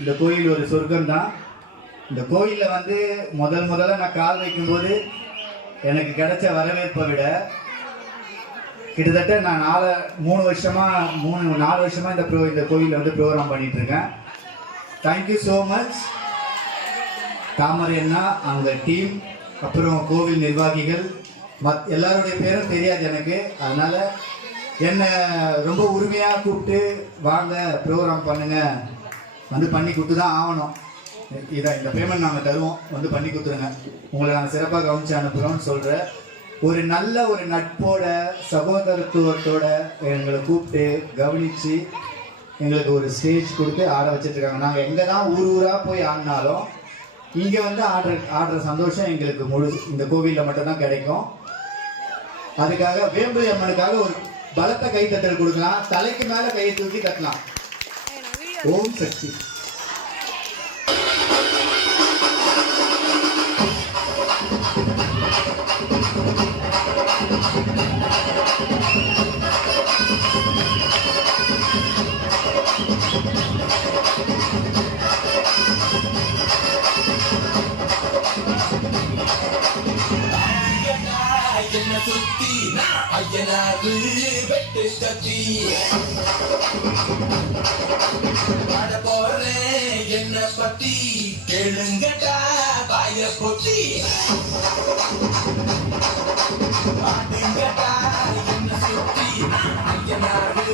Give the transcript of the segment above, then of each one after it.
இந்த கோயில் ஒரு சொர்க்கம் தான். இந்த கோயிலில் வந்து முதல்ல நான் கால் வைக்கும்போது எனக்கு கிடைச்ச வரவேற்பை விட கிட்டத்தட்ட நான் 4 வருஷமா இந்த கோயிலில் வந்து ப்ரோக்ராம் பண்ணிட்டு இருக்கேன். தேங்க்யூ ஸோ மச் தாமரை அண்ணா, அவங்க டீம், அப்புறம் கோவில் நிர்வாகிகள், எல்லாருடைய பேரும் தெரியாது எனக்கு. அதனால என்னை ரொம்ப உரிமையாக கூப்பிட்டு வாங்க ப்ரோக்ராம் பண்ணுங்க, வந்து பண்ணி கொடுத்து தான் ஆகணும், இதை இந்த பேமெண்ட் நாங்கள் தருவோம், வந்து பண்ணி கொடுத்துருங்க, உங்களை நாங்கள் சிறப்பாக கவனித்து அனுப்புகிறோம்னு சொல்கிற ஒரு நல்ல ஒரு நட்போட சகோதரத்துவத்தோட எங்களை கூப்பிட்டு கவனித்து எங்களுக்கு ஒரு ஸ்டேஜ் கொடுத்து ஆட வச்சிட்ருக்காங்க. நாங்கள் எங்கே தான் ஊராக போய் ஆடினாலும் இங்கே வந்து ஆடுற சந்தோஷம் எங்களுக்கு இந்த கோவிலில் மட்டும்தான் கிடைக்கும். அதுக்காக வேம்பு அம்மனுக்காக ஒரு பலத்த கைத்தட்டல் கொடுக்கலாம், தலைக்கு மேலே கையை தூக்கி தட்டலாம். ஓம் சக்தி. ஐயனாரு வெட்டு கத்தி பாட போறேன் என்ன பத்தி கேளுங்கடா பாய பொத்தி பாடுங்கடா என்ன சுத்தி ஐயனாரு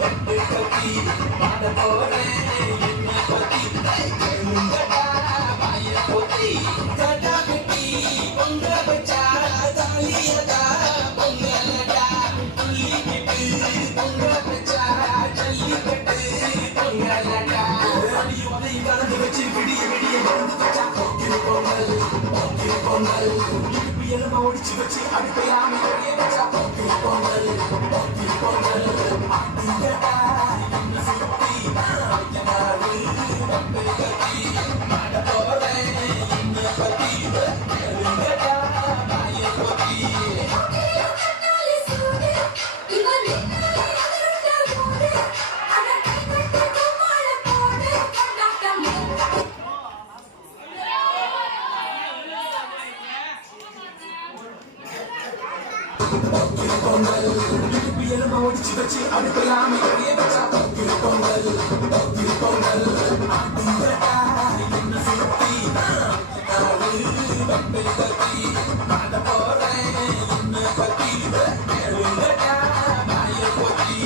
வெட்டு கத்தி பாட போறேன் என்ன பத்தி கேளுங்கடா பாய பொத்தி கடா வெட்டி பொங்க வச்சா தாலியதா பொங்கலடா துள்ளிக்கிட்டு பொங்க வச்சா ஜல்லிக்கட்டு பொங்கலடா அடியும் அதையும் கலந்து வச்சு விடிய விடிய கலந்து வச்சா போக்கிரு பொங்கல் இடுப்பு எலும்ப ஒடிச்சு வச்சு அடுப்பையாம எரிய வச்சா போக்கிரு பொங்கல் ஆட்டுங்கடா என்ன சுத்தி ஐயனாரு வெட்டு கத்தி மாட போறேன் என்ன பத்தி கேளுங்கடா பாய பொத்தி பொங்கல் இடுப்பு எலும்ப ஒடிச்சு வச்சு அடுப்பையாம எரிய வச்சா போக்கிரு பொங்கல் ஆட்டுங்கடா என்ன சுத்தி ஐயனாரு வெட்டு கத்தி மாட போறேன் என்ன பத்தி கேளுங்கடா பாய பொத்தி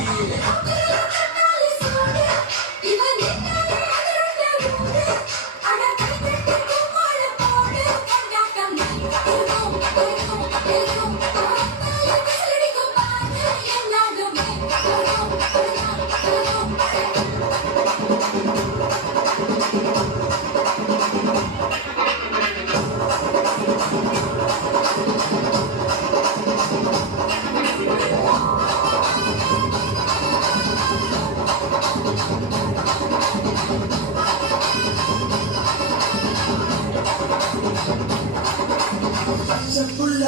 பச்சப்புள்ள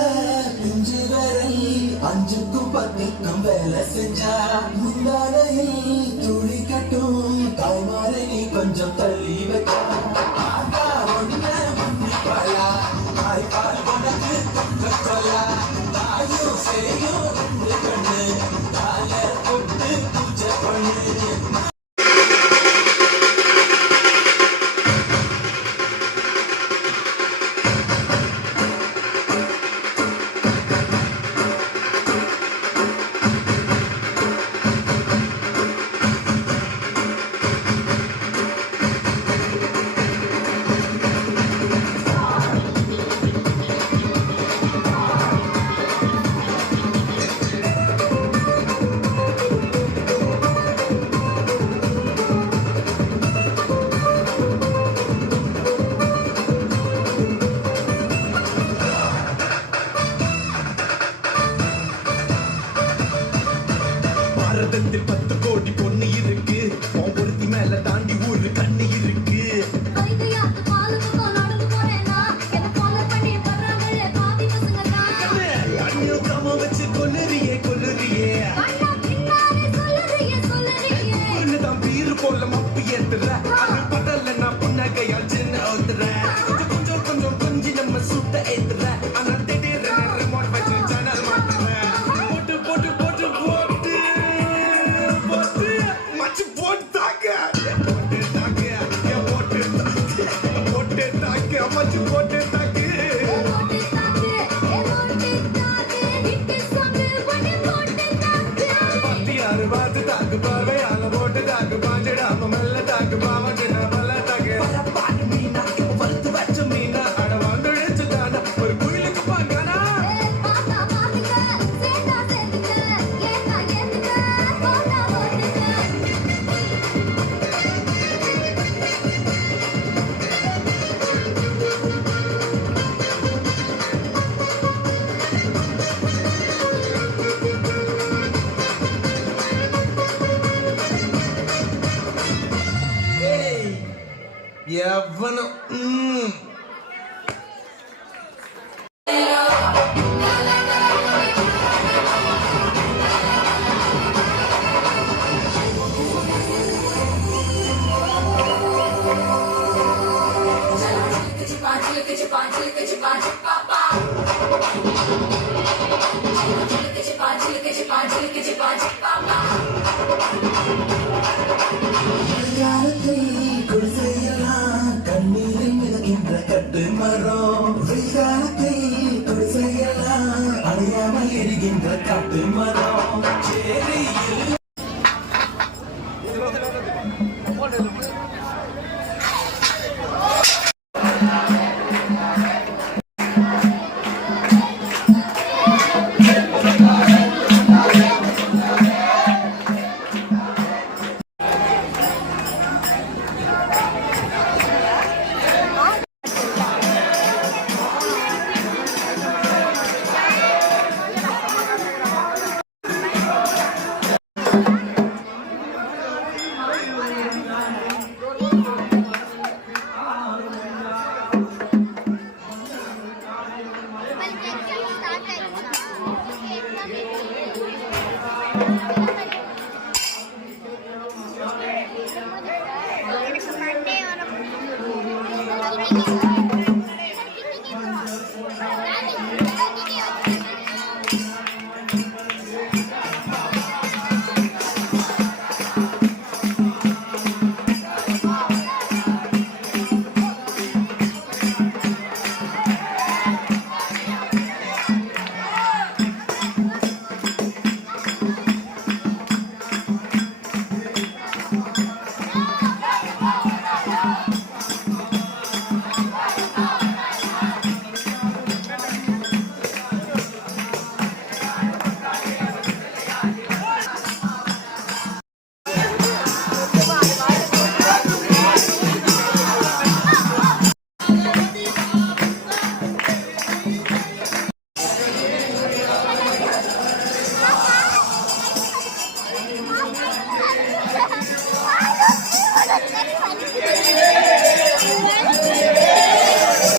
பிஞ்சு விரல் அஞ்சுக்கும் பத்துக்கும் வேலை செஞ்சா முந்தானையில் துளி கட்டும் தாய்மாரை நீ கொஞ்சம் தள்ளி வைக்கா ஆகா ஒண்ணு மன்னிப்பாளா தாய்ப்பால் உனக்கு சொல்லா தாயும் சேயும் ரெண்டு கண்ணு தாய கொட்டு பூஜை பண்ணு பாரதத்தில் 10 கோடி பொண்ணு இருக்கு ஒருத்தி மேல தாண்டி ஊரு கண்ணு இருக்கு அந்நியோகமா வச்சு கொல்லுறியே தான் பீரு போல மப்பு ஏத்துற அது படல நான் புன்னகையால் சின்ன ஊத்துற கொஞ்சம் கொஞ்சி நம்ம சுட்ட ஏத்துற ஆனா திடீர்னு ரிமோட் வச்சு சேனல் மாத்துற தாக்கு பார்வையால போட்டு தாக்கு பாஞ்சிடாம மெல்ல தாக்கு பாவட்டு மல்ல தாக்கு பாட்டு மீனா இப்ப வறுத்து வச்ச மீனா அட வந்துடுச்சு தானா ஒரு குயிலுக்கு பாக்கானா எவனும் Chippa, குடிசையெல்லாம் கண்ணீரில் மிதக்கின்ற கட்டு மரம் வெய்காலத்தை குடிசையெல்லாம் அணையாமல் எரிகின்ற காட்டு மரம் சேரியில் எனக்கு மண்டே வர